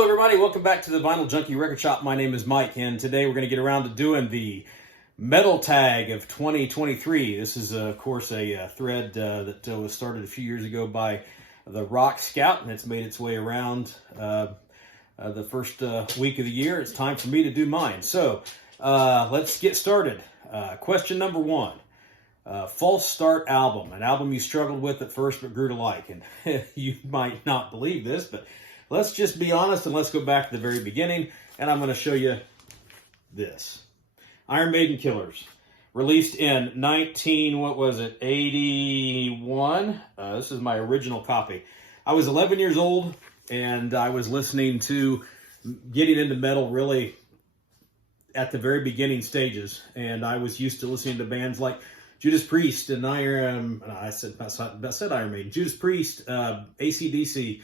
Hello everybody, welcome back to the Vinyl Junkie Record Shop. My name is Mike, and today we're going to get around to doing the Metal Tag of 2023. This is, of course, a thread that was started a few years ago by the Rock Scout, and it's made its way around the first week of the year. It's time for me to do mine. So, let's get started. Question number one. False Start album, an album you struggled with at first but grew to like. And you might not believe this, but let's just be honest and let's go back to the very beginning, and I'm going to show you this. Iron Maiden Killers, released in 81. This is my original copy. I was 11 years old, and I was listening to getting into metal really at the very beginning stages, and I was used to listening to bands like Judas Priest and Iron Maiden, Judas Priest, AC/DC,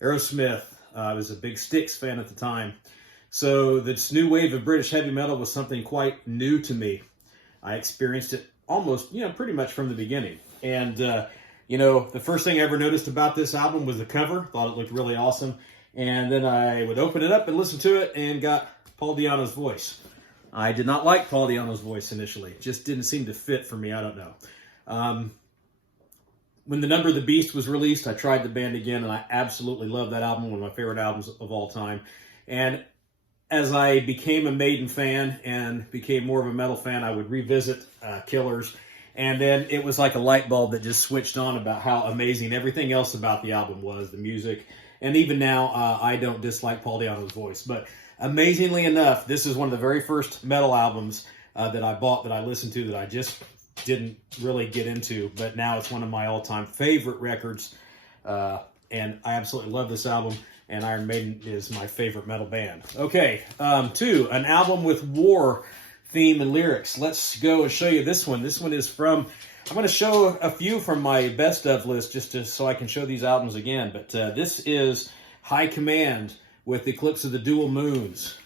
Aerosmith. I was a big Styx fan at the time. So this new wave of British heavy metal was something quite new to me. I experienced it almost, pretty much from the beginning. And, the first thing I ever noticed about this album was the cover. Thought it looked really awesome. And then I would open it up and listen to it and got Paul Di'Anno's voice. I did not like Paul Di'Anno's voice initially. It just didn't seem to fit for me. I don't know. When The Number of the Beast was released, I tried the band again, and I absolutely love that album, one of my favorite albums of all time. And as I became a Maiden fan and became more of a metal fan, I would revisit Killers, and then it was like a light bulb that just switched on about how amazing everything else about the album was, the music. And even now, I don't dislike Paul Di'Anno's voice. But amazingly enough, this is one of the very first metal albums that I bought, that I listened to, that I just didn't really get into, but now it's one of my all-time favorite records, and I absolutely love this album, and Iron Maiden is my favorite metal band. Okay, two, an album with war theme and lyrics. Let's go and show you this one. This one is from, I'm going to show a few from my best of list so I can show these albums again, but this is High Command with Eclipse of the Dual Moons.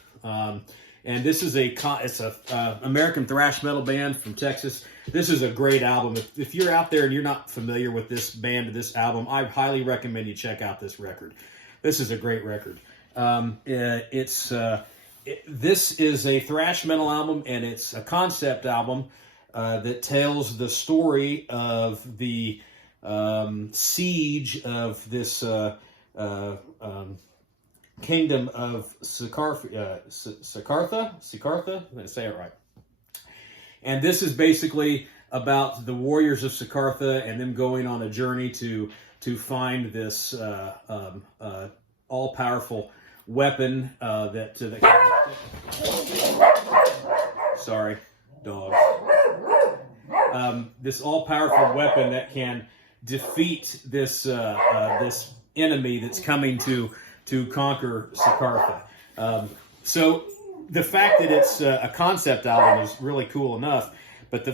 And this is it's a American thrash metal band from Texas. This is a great album. If you're out there and you're not familiar with this band or this album, I highly recommend you check out this record. This is a great record. This is a thrash metal album, and it's a concept album that tells the story of the siege of this kingdom of Sikartha. I'm going to say it right. And this is basically about the warriors of Sikartha and them going on a journey to find this all-powerful weapon sorry, dog. This all-powerful weapon that can defeat this this enemy that's coming to conquer Sikartha. So the fact that it's a concept album is really cool enough, but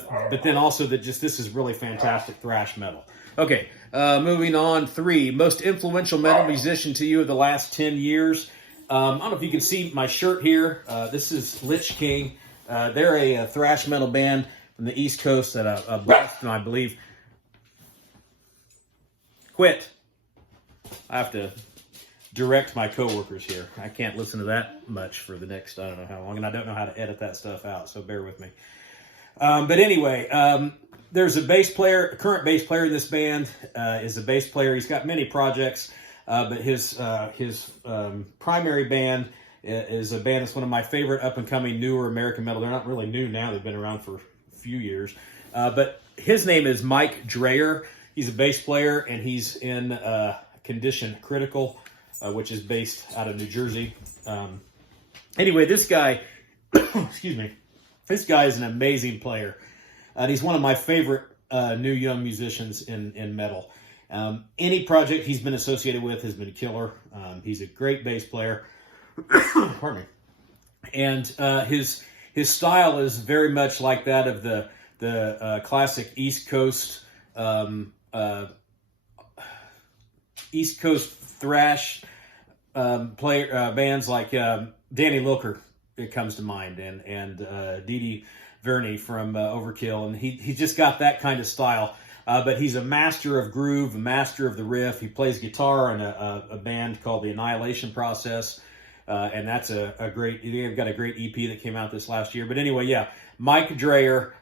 then also that this is really fantastic thrash metal. Okay, moving on. Three, most influential metal musician to you of the last 10 years. I don't know if you can see my shirt here. This is Lich King. They're a thrash metal band from the East Coast out of Boston, I believe. Quit. I have to direct my coworkers here. I can't listen to that much for the next, I don't know how long, and I don't know how to edit that stuff out, so bear with me. But anyway, there's a current bass player in this band, is a bass player. He's got many projects, but his primary band is a band that's one of my favorite up-and-coming newer American metal. They're not really new now. They've been around for a few years. But his name is Mike Dreyer. He's a bass player, and he's in Condition Critical, which is based out of New Jersey. Anyway, this guy, excuse me, this guy is an amazing player. And he's one of my favorite new young musicians in metal. Any project he's been associated with has been killer. He's a great bass player. Pardon me. And his style is very much like that of the classic East Coast thrash bands like Danny Lilker, it comes to mind, and Dee Dee Verney from Overkill, and he just got that kind of style. But he's a master of groove, a master of the riff. He plays guitar in a band called the Annihilation Process. and that's a great. They've got a great EP that came out this last year. But anyway, yeah, Mike Dreyer,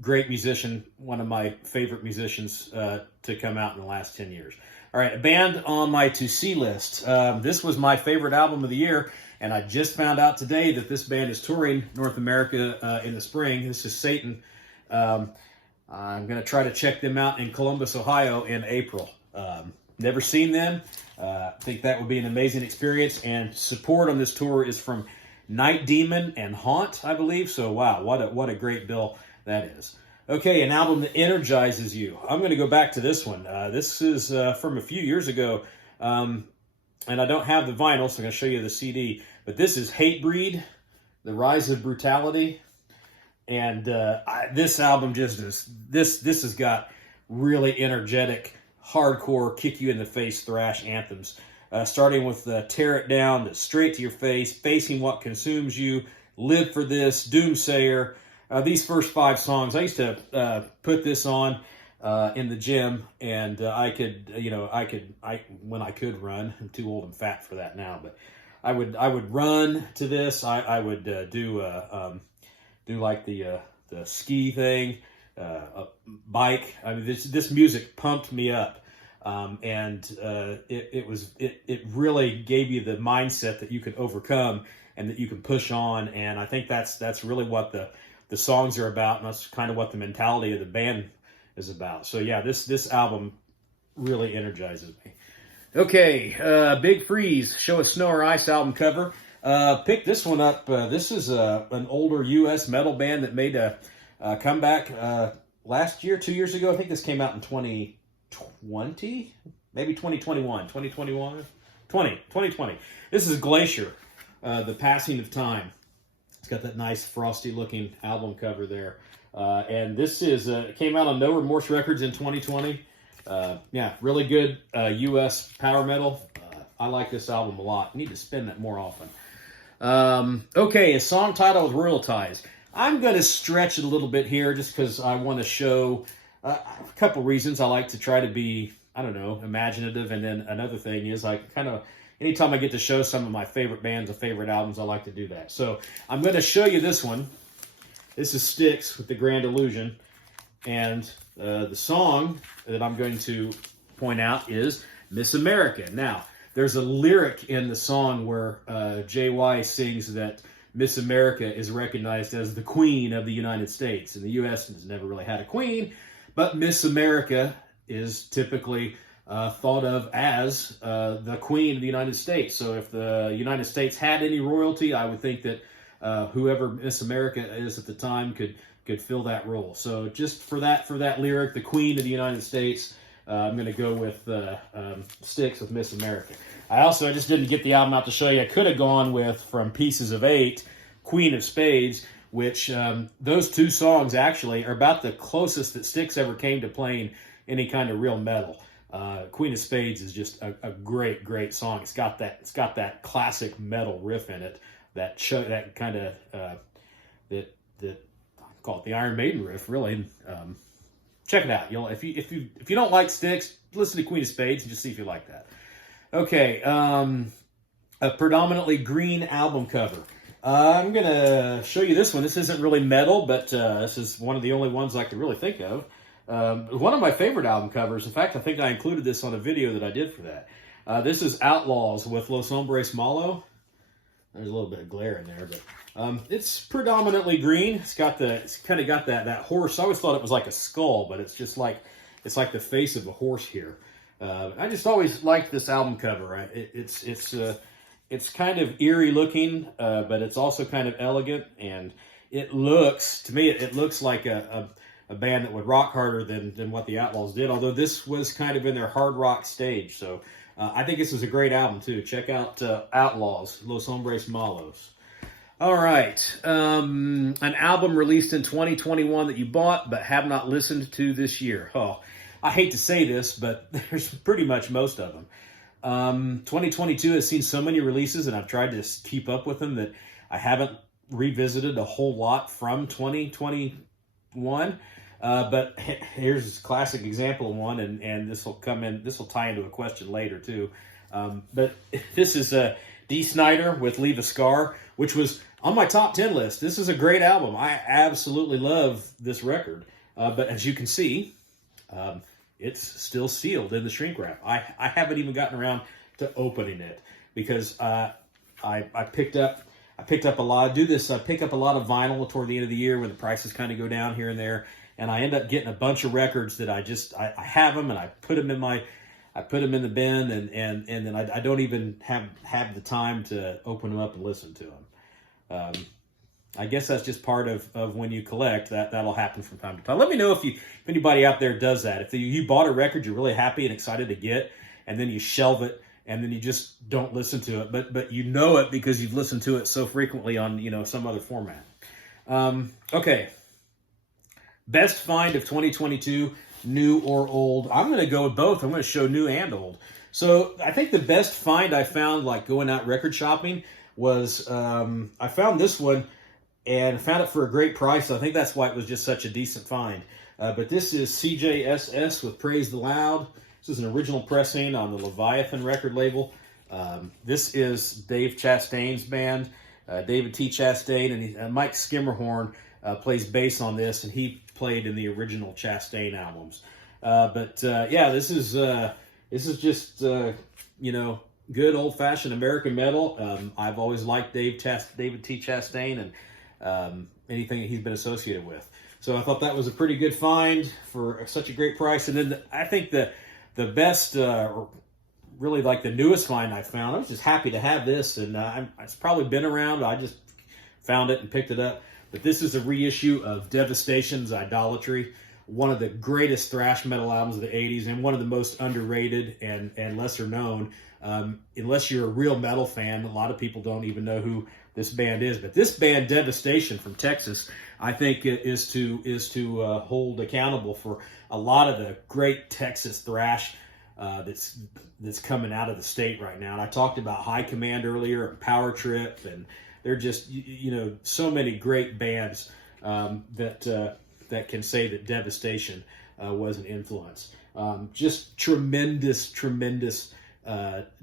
great musician, one of my favorite musicians to come out in the last 10 years. All right, a band on my to see list. This was my favorite album of the year, and I just found out today that this band is touring North America in the spring. This is Satan. I'm going to try to check them out in Columbus, Ohio in April. Never seen them. I think that would be an amazing experience. And support on this tour is from Night Demon and Haunt, I believe. So, wow, what a great bill that is. Okay, an album that energizes you. I'm going to go back to this one. This is from a few years ago. And I don't have the vinyl, so I'm going to show you the CD. But this is Hatebreed, The Rise of Brutality. And this album just is, this has got really energetic, hardcore, kick-you-in-the-face thrash anthems. Starting with Tear It Down, Straight to Your Face, Facing What Consumes You, Live for This, Doomsayer. These first 5 songs, I used to put this on in the gym, and I could, when I could run. I'm too old and fat for that now, but I would run to this. I would do like the ski thing, a bike. I mean, this music pumped me up, and it really gave you the mindset that you could overcome and that you can push on. And I think that's really what the songs are about, and that's kind of what the mentality of the band is about. So yeah, this album really energizes me. Okay, Big Freeze, Show Us Snow or Ice album cover. Picked this one up. This is an older U.S. metal band that made a comeback last year, 2 years ago. I think this came out in 2020, maybe 2021. 2020. This is Glacier, The Passing of Time. It's got that nice frosty-looking album cover there. And this is came out on No Remorse Records in 2020. Yeah, really good U.S. power metal. I like this album a lot. I need to spin that more often. Okay, a song title is Royal Ties. I'm going to stretch it a little bit here just because I want to show a couple reasons. I like to try to be, I don't know, imaginative. And then another thing is I kind of, anytime I get to show some of my favorite bands or favorite albums, I like to do that. So I'm going to show you this one. This is Styx with The Grand Illusion. And the song that I'm going to point out is Miss America. Now, there's a lyric in the song where JY sings that Miss America is recognized as the Queen of the United States. And the U.S. has never really had a queen, but Miss America is typically thought of as the Queen of the United States. So if the United States had any royalty, I would think that whoever Miss America is at the time could fill that role. So just for that lyric, the Queen of the United States, I'm going to go with Styx with Miss America. I just didn't get the album out to show you. I could have gone with, from Pieces of Eight, Queen of Spades, which those 2 songs actually are about the closest that Styx ever came to playing any kind of real metal. Queen of Spades is just a great, great song. It's got that classic metal riff in it, that kind of that call it the Iron Maiden riff, really. Check it out. If you don't like Styx, listen to Queen of Spades and just see if you like that. Okay, a predominantly green album cover. I'm gonna show you this one. This isn't really metal, but this is one of the only ones I could really think of. One of my favorite album covers. In fact, I think I included this on a video that I did for that. This is Outlaws with Los Hombres Malo. There's a little bit of glare in there, but it's predominantly green. It's kind of got that horse. I always thought it was like a skull, but it's just like the face of a horse here. I just always liked this album cover. It's kind of eerie looking, but it's also kind of elegant, and it looks like a band that would rock harder than what the Outlaws did. Although this was kind of in their hard rock stage, so I think this is a great album too. Check out Outlaws, Los Hombres Malos. All right, an album released in 2021 that you bought but have not listened to this year. Oh, I hate to say this, but there's pretty much most of them. 2022 has seen so many releases, and I've tried to keep up with them, that I haven't revisited a whole lot from 2021. But here's a classic example of one, and this will tie into a question later too. But this is Dee Snider with Leave a Scar, which was on my top 10 list. This is a great album. I absolutely love this record. But as you can see, it's still sealed in the shrink wrap. I haven't even gotten around to opening it because I picked up a lot. I pick up a lot of vinyl toward the end of the year when the prices kind of go down here and there, and I end up getting a bunch of records that I have them and I put them in the bin, and then I don't even have the time to open them up and listen to them. I guess that's just part of when you collect. That'll happen from time to time. Let me know if anybody out there does that. If you bought a record you're really happy and excited to get, and then you shelve it, and then you just don't listen to it, but you know it because you've listened to it so frequently on some other format. Okay, best find of 2022, new or old. I'm going to go with both. I'm going to show new and old. So I think the best find I found, like going out record shopping, was I found this one and found it for a great price. I think that's why it was just such a decent find. But this is CJSS with Praise the Loud. This is an original pressing on the Leviathan record label. This is Dave Chastain's band, David T. Chastain, and Mike Skimmerhorn plays bass on this, and he played in the original Chastain albums. Yeah, this is just good old-fashioned American metal. I've always liked David T. Chastain and anything that he's been associated with. So I thought that was a pretty good find for such a great price. And then I think the best, really like the newest find I found, I was just happy to have this, and it's probably been around. I just found it and picked it up. But this is a reissue of Devastation's Idolatry, one of the greatest thrash metal albums of the 80s and one of the most underrated and lesser known. Unless you're a real metal fan, a lot of people don't even know who this band is. But this band, Devastation from Texas, I think is to hold accountable for a lot of the great Texas thrash that's coming out of the state right now. And I talked about High Command earlier and Power Trip, and they're just so many great bands that can say that Devastation was an influence. Just tremendous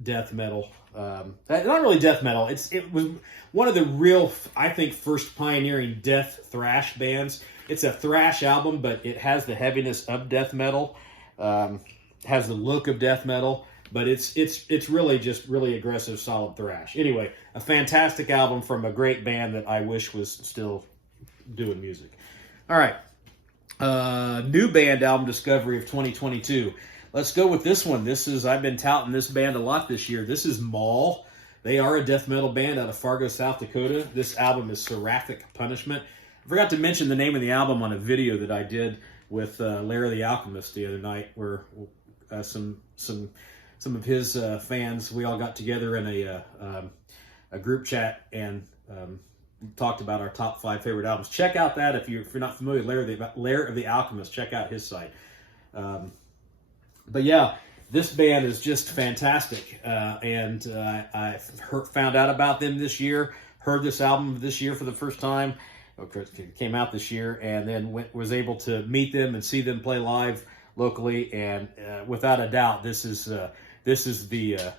death metal. Not really death metal. It was one of the real, I think, first pioneering death thrash bands. It's a thrash album, but it has the heaviness of death metal. Has the look of death metal, but it's really just really aggressive, solid thrash. Anyway, a fantastic album from a great band that I wish was still doing music. All right, new band album discovery of 2022. Let's go with this one. I've been touting this band a lot this year. This is Maul. They are a death metal band out of Fargo, South Dakota. This album is Seraphic Punishment. I forgot to mention the name of the album on a video that I did with Larry the Alchemist the other night, where some of his fans, we all got together in a group chat and talked about our top 5 favorite albums. Check out that if you're not familiar with Larry of the Alchemist. Check out his site. But yeah, this band is just fantastic, and I found out about them this year. Heard this album this year for the first time. It came out this year, and then was able to meet them and see them play live locally. And without a doubt, this is the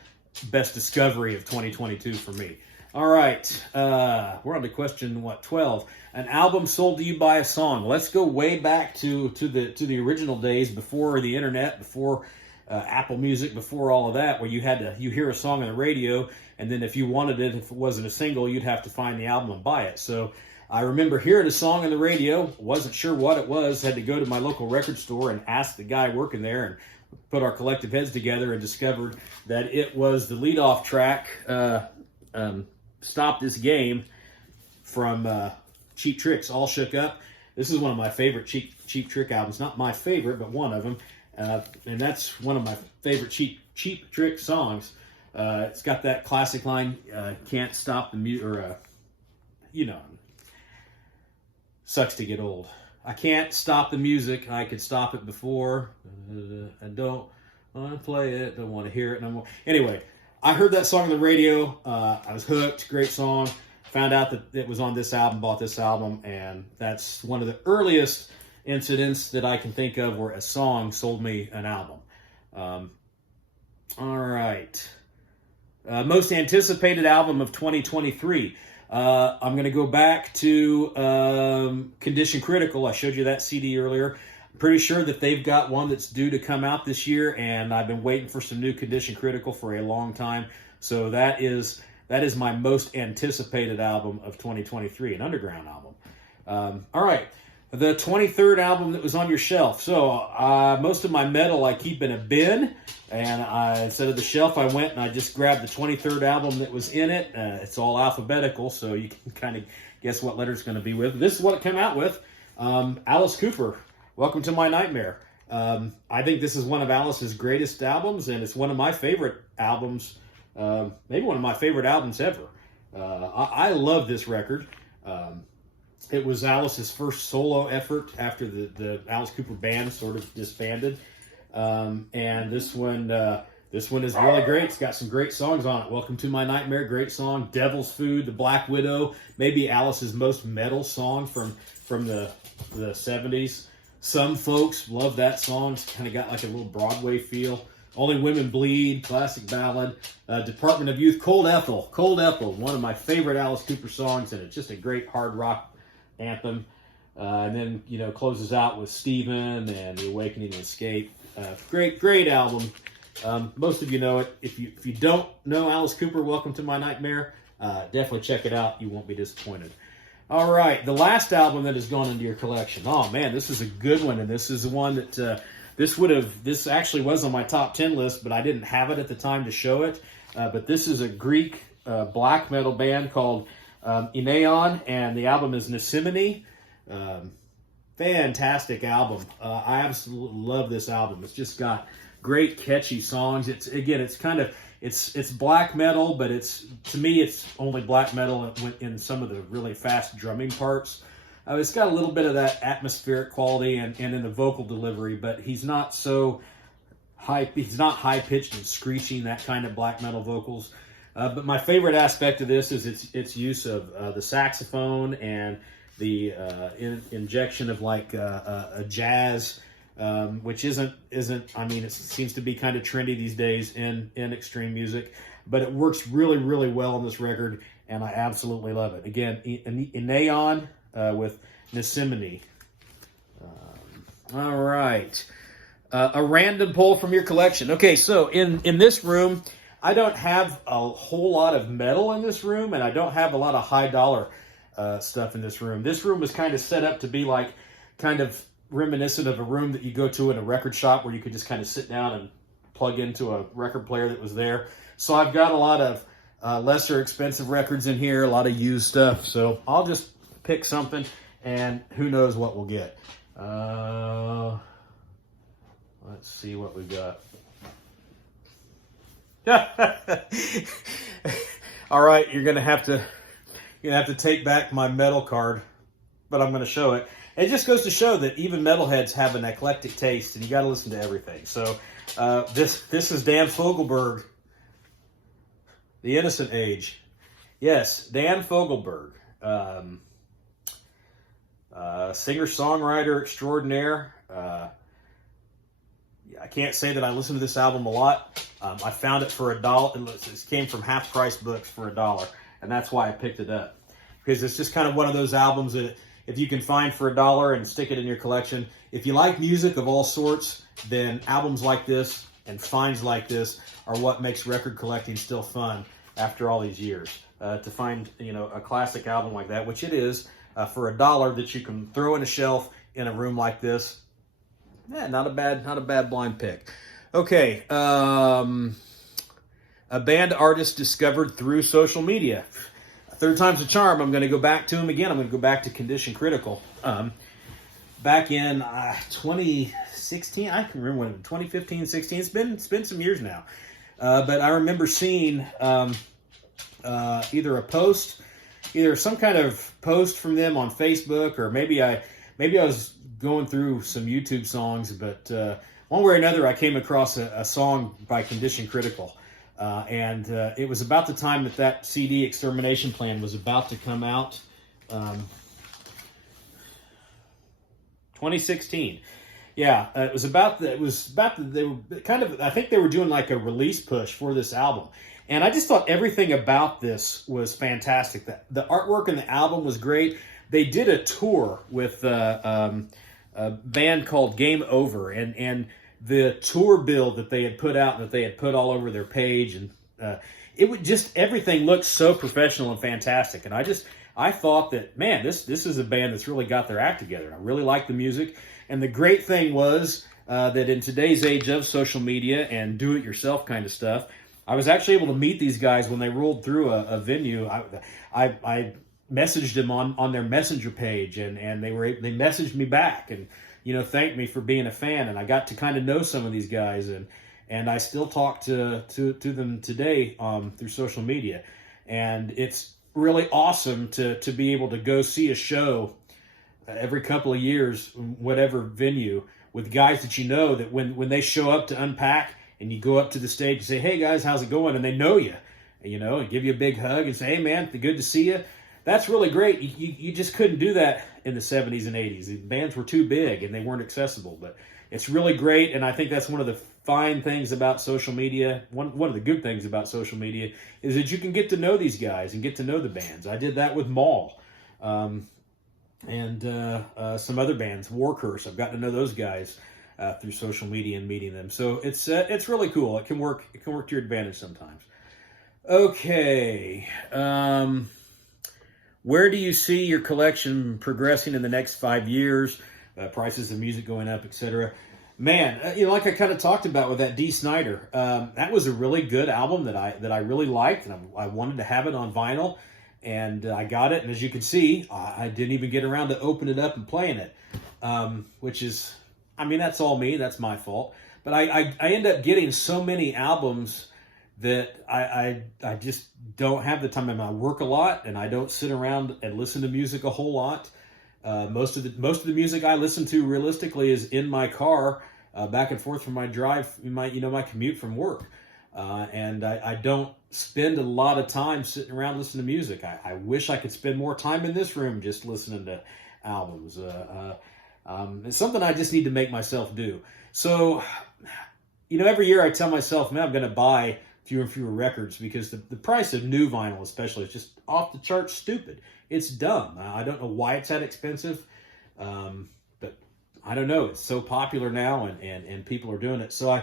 best discovery of 2022 for me. All right, we're on to question 12. An album sold to you by a song. Let's go way back to the original days, before the internet, before Apple Music, before all of that, where you hear a song on the radio, and then if you wanted it, if it wasn't a single, you'd have to find the album and buy it. So I remember hearing a song on the radio, wasn't sure what it was, had to go to my local record store and ask the guy working there, and put our collective heads together and discovered that it was the leadoff track, Stop This Game, from Cheap Trick's All Shook Up. This is one of my favorite Cheap Trick albums. Not my favorite, but one of them. And that's one of my favorite Cheap Trick songs. It's got that classic line, can't stop the music, or, sucks to get old. I can't stop the music. I could stop it before. I don't want to play it. Don't want to hear it no more. Anyway, I heard that song on the radio. I was hooked. Great song. Found out that it was on this album, bought this album, and that's one of the earliest incidents that I can think of where a song sold me an album. All right. Most anticipated album of 2023. I'm going to go back to Condition Critical. I showed you that CD earlier. I'm pretty sure that they've got one that's due to come out this year, and I've been waiting for some new Condition Critical for a long time. So that is my most anticipated album of 2023, an underground album. All right. The 23rd album that was on your shelf. So most of my metal I keep in a bin, and instead of the shelf, I went and I just grabbed the 23rd album that was in it. It's all alphabetical, so you can kind of guess what letter it's going to be with. This is what it came out with. Alice Cooper, Welcome to My Nightmare. I think this is one of Alice's greatest albums, and it's one of my favorite albums, maybe one of my favorite albums ever. I love this record. It was Alice's first solo effort after the Alice Cooper band sort of disbanded. And this one is really great. It's got some great songs on it. Welcome to My Nightmare, great song. Devil's Food, The Black Widow, maybe Alice's most metal song from the 70s. Some folks love that song. It's kind of got like a little Broadway feel. Only Women Bleed, classic ballad. Department of Youth, Cold Ethel, one of my favorite Alice Cooper songs, and it's just a great hard rock anthem. And then, closes out with Stephen and The Awakening and Escape. Great album. Most of you know it. If you don't know Alice Cooper, Welcome to My Nightmare, definitely check it out. You won't be disappointed. All right, the last album that has gone into your collection. Oh man, this is a good one, and this is the one that this actually was on my top 10 list, but I didn't have it at the time to show it. But this is a Greek black metal band called Aeneon, and the album is Nesimene. Fantastic album. I absolutely love this album. It's just got great catchy songs. It's black metal, but to me it's only black metal in some of the really fast drumming parts. It's got a little bit of that atmospheric quality and in the vocal delivery, but he's not so high. He's not high pitched and screeching, that kind of black metal vocals. But my favorite aspect of this is its use of the saxophone and the injection of like a jazz, which isn't. I mean, it seems to be kind of trendy these days in extreme music, but it works really, really well on this record, and I absolutely love it. Again, Aeneon with Nesimene. All right, a random pull from your collection. Okay, so in this room, I don't have a whole lot of metal in this room, and I don't have a lot of high dollar stuff in this room. This room was kind of set up to be like kind of reminiscent of a room that you go to in a record shop where you could just kind of sit down and plug into a record player that was there. So I've got a lot of lesser expensive records in here, a lot of used stuff. So I'll just pick something, and who knows what we'll get. Let's see what we got. All right, you're gonna have to take back my metal card, but I'm gonna show it. It just goes to show that even metalheads have an eclectic taste, and you got to listen to everything. So this is Dan Fogelberg, The Innocent Age. Yes, Dan Fogelberg, singer-songwriter extraordinaire. I can't say that I listened to this album a lot. I found it for $1. It came from Half Price Books for $1, and that's why I picked it up, because it's just kind of one of those albums that if you can find for $1 and stick it in your collection. If you like music of all sorts, then albums like this and finds like this are what makes record collecting still fun after all these years. To find a classic album like that, which it is, for $1 that you can throw in a shelf in a room like this. Not a bad blind pick. Okay, a band artist discovered through social media. Third time's a charm. I'm going to go back to him again. I'm going to go back to Condition Critical. Back in 2016, I can remember when, 2015, 16. It's been some years now. But I remember seeing either some kind of post from them on Facebook, or maybe I was going through some YouTube songs, but one way or another, I came across a song by Condition Critical. And it was about the time that CD, Extermination Plan, was about to come out. 2016. Yeah, they were kind of, I think they were doing like a release push for this album. And I just thought everything about this was fantastic. The artwork and the album was great. They did a tour with a band called Game Over, and the tour bill that they had put out, that they had put all over their page, and it would just, everything looked so professional and fantastic. And I thought that, man, this is a band that's really got their act together. I really liked the music. And the great thing was that in today's age of social media and do-it-yourself kind of stuff, I was actually able to meet these guys when they rolled through a venue. I messaged them on their messenger page, and they messaged me back and thanked me for being a fan. And I got to kind of know some of these guys, and I still talk to them today through social media. And it's really awesome to be able to go see a show every couple of years, whatever venue, with guys that that when they show up to Unpack, and you go up to the stage and say, "Hey guys, how's it going?" and they know you, and give you a big hug and say, "Hey man, good to see you." That's really great. You just couldn't do that in the 70s and 80s. The bands were too big and they weren't accessible. But it's really great, and I think that's one of the fine things about social media. One of the good things about social media is that you can get to know these guys and get to know the bands. I did that with Maul, and some other bands, War Curse. I've gotten to know those guys through social media and meeting them. So it's really cool. It can work to your advantage sometimes. Okay. Where do you see your collection progressing in the next 5 years? Prices of music going up, etc. Man, like I kind of talked about with that Dee Snider, that was a really good album that I really liked, and I wanted to have it on vinyl, and I got it. And as you can see, I didn't even get around to open it up and playing it, which is, that's all me. That's my fault. But I end up getting so many albums that I just don't have the time. I work a lot, and I don't sit around and listen to music a whole lot. Most of the music I listen to realistically is in my car, back and forth from my drive, my commute from work. And I don't spend a lot of time sitting around listening to music. I wish I could spend more time in this room just listening to albums. It's something I just need to make myself do. So, every year I tell myself, man, I'm going to buy fewer and fewer records, because the price of new vinyl especially is just off the charts stupid. It's dumb. I don't know why it's that expensive, but I don't know. It's so popular now, and people are doing it. So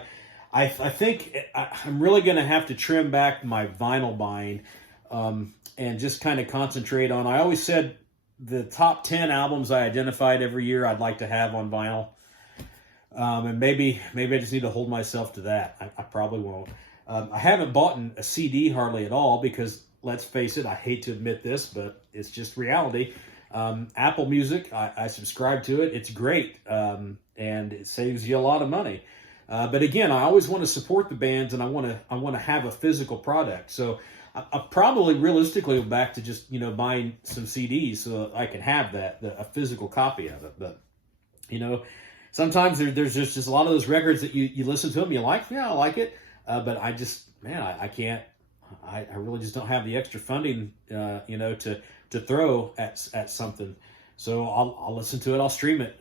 I think I'm really going to have to trim back my vinyl buying, and just kind of concentrate on, I always said the top 10 albums I identified every year I'd like to have on vinyl. And maybe I just need to hold myself to that. I probably won't. I haven't bought a CD hardly at all, because let's face it, I hate to admit this, but it's just reality. Apple Music, I subscribe to it. It's great, and it saves you a lot of money. But again, I always want to support the bands, and I want to have a physical product. So I probably realistically go back to just buying some CDs so that I can have a physical copy of it. But sometimes there's just a lot of those records that you listen to them, you like, yeah, I like it. But I just, I can't, I really just don't have the extra funding, to throw at something. So I'll listen to it. I'll stream it.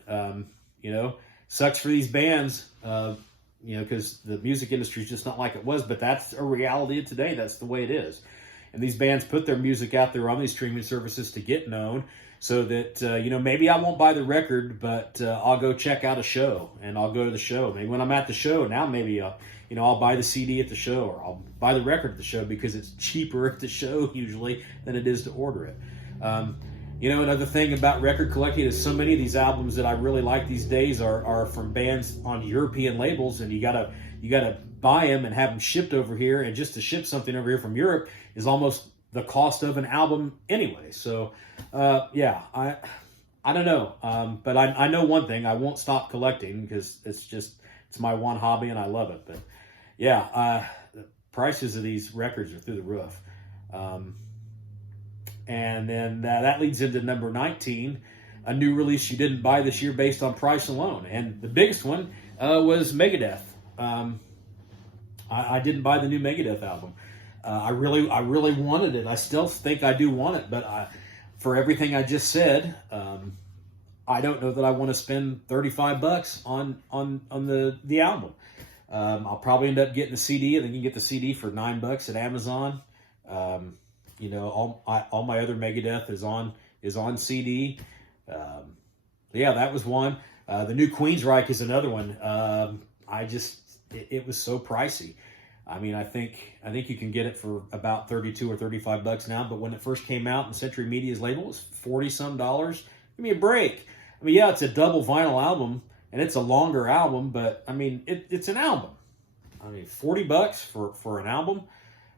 Sucks for these bands, because the music industry is just not like it was, but that's a reality of today. That's the way it is. And these bands put their music out there on these streaming services to get known, so that, maybe I won't buy the record, but I'll go check out a show, and I'll go to the show. Maybe when I'm at the show, now maybe I'll buy the CD at the show, or I'll buy the record at the show, because it's cheaper at the show usually than it is to order it. Another thing about record collecting is so many of these albums that I really like these days are from bands on European labels, and you gotta buy them and have them shipped over here, and just to ship something over here from Europe is almost the cost of an album anyway. So, I don't know, but I know one thing: I won't stop collecting, because it's my one hobby and I love it. But the prices of these records are through the roof. And then that leads into number 19, a new release you didn't buy this year based on price alone. And the biggest one was Megadeth. I didn't buy the new Megadeth album. I really wanted it. I still think I do want it, but for everything I just said, I don't know that I want to spend $35 on the album. I'll probably end up getting the CD, and then you can get the CD for $9 at Amazon. You know, all my other Megadeth is on CD. Yeah, that was one. The new Queensryche is another one. It was so pricey. I mean, I think you can get it for about $32 or $35 now. But when it first came out, and Century Media's label was $40-some. Give me a break. I mean, yeah, it's a double vinyl album, and it's a longer album, but I mean, it's an album. I mean, $40 for an album,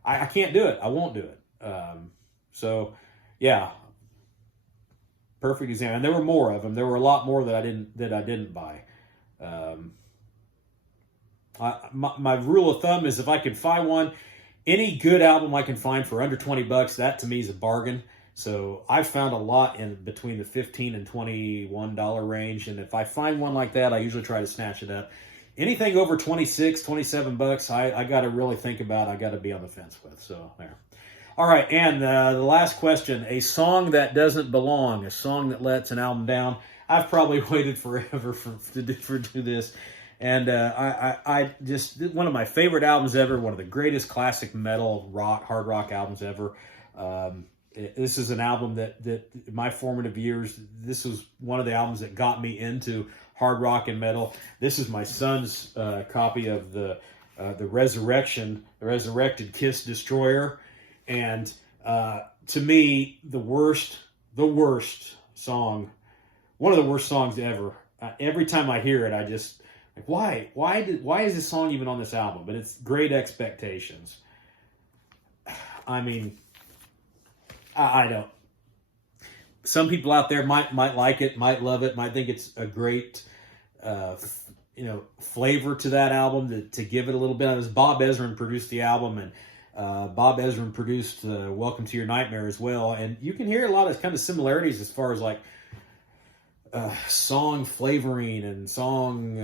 I can't do it. I won't do it. So, yeah, perfect example. And there were more of them. There were a lot more that I didn't buy. My rule of thumb is if I can find one, any good album I can find for under $20, that to me is a bargain. So I've found a lot in between the $15 and $21 range, and if I find one like that, I usually try to snatch it up. Anything over $26, $27, I got to really think about. I got to be on the fence with. So there. All right, and the last question: a song that doesn't belong, a song that lets an album down. I've probably waited forever to do this. And I just, one of my favorite albums ever, one of the greatest classic metal, hard rock albums ever. This is an album that in my formative years, this was one of the albums that got me into hard rock and metal. This is my son's copy of the Resurrected Kiss Destroyer. And to me, the worst song, one of the worst songs ever. Every time I hear it, I just, like, why is this song even on this album? But it's Great Expectations. I mean, I don't. Some people out there might like it, might love it, might think it's a great, flavor to that album to give it a little bit. It was Bob Ezrin produced the album, and Bob Ezrin produced Welcome to Your Nightmare as well. And you can hear a lot of kind of similarities as far as like song flavoring and song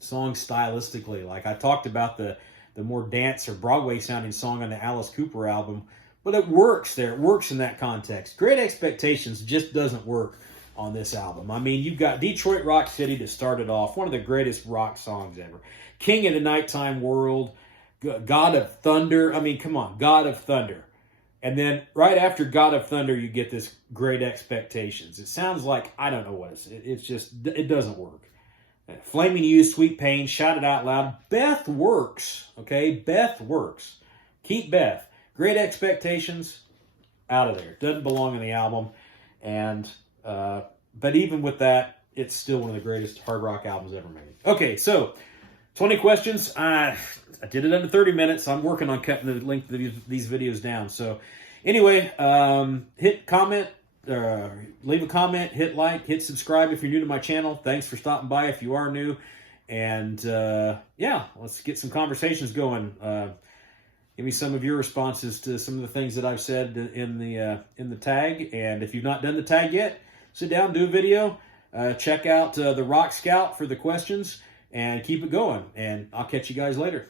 stylistically. Like I talked about the more dance or Broadway sounding song on the Alice Cooper album, but it works there. It works in that context. Great Expectations just doesn't work on this album. I mean, you've got Detroit Rock City to start it off, one of the greatest rock songs ever. King of the Nighttime World, God of Thunder. I mean, come on, God of Thunder. And then right after God of Thunder, you get this Great Expectations. It sounds like, I don't know what it's just, it doesn't work. Flaming You, Sweet Pain, Shout It Out Loud. Beth works, okay? Beth works. Keep Beth. Great Expectations, out of there. Doesn't belong in the album. And, but even with that, it's still one of the greatest hard rock albums ever made. Okay, so 20 questions. I did it under 30 minutes. I'm working on cutting the length of these videos down. So anyway, hit comment, leave a comment, hit like, hit subscribe if you're new to my channel. Thanks for stopping by if you are new. And yeah, let's get some conversations going. Give me some of your responses to some of the things that I've said in the tag. And if you've not done the tag yet, sit down, do a video, check out the Rock Scout for the questions, and keep it going. And I'll catch you guys later.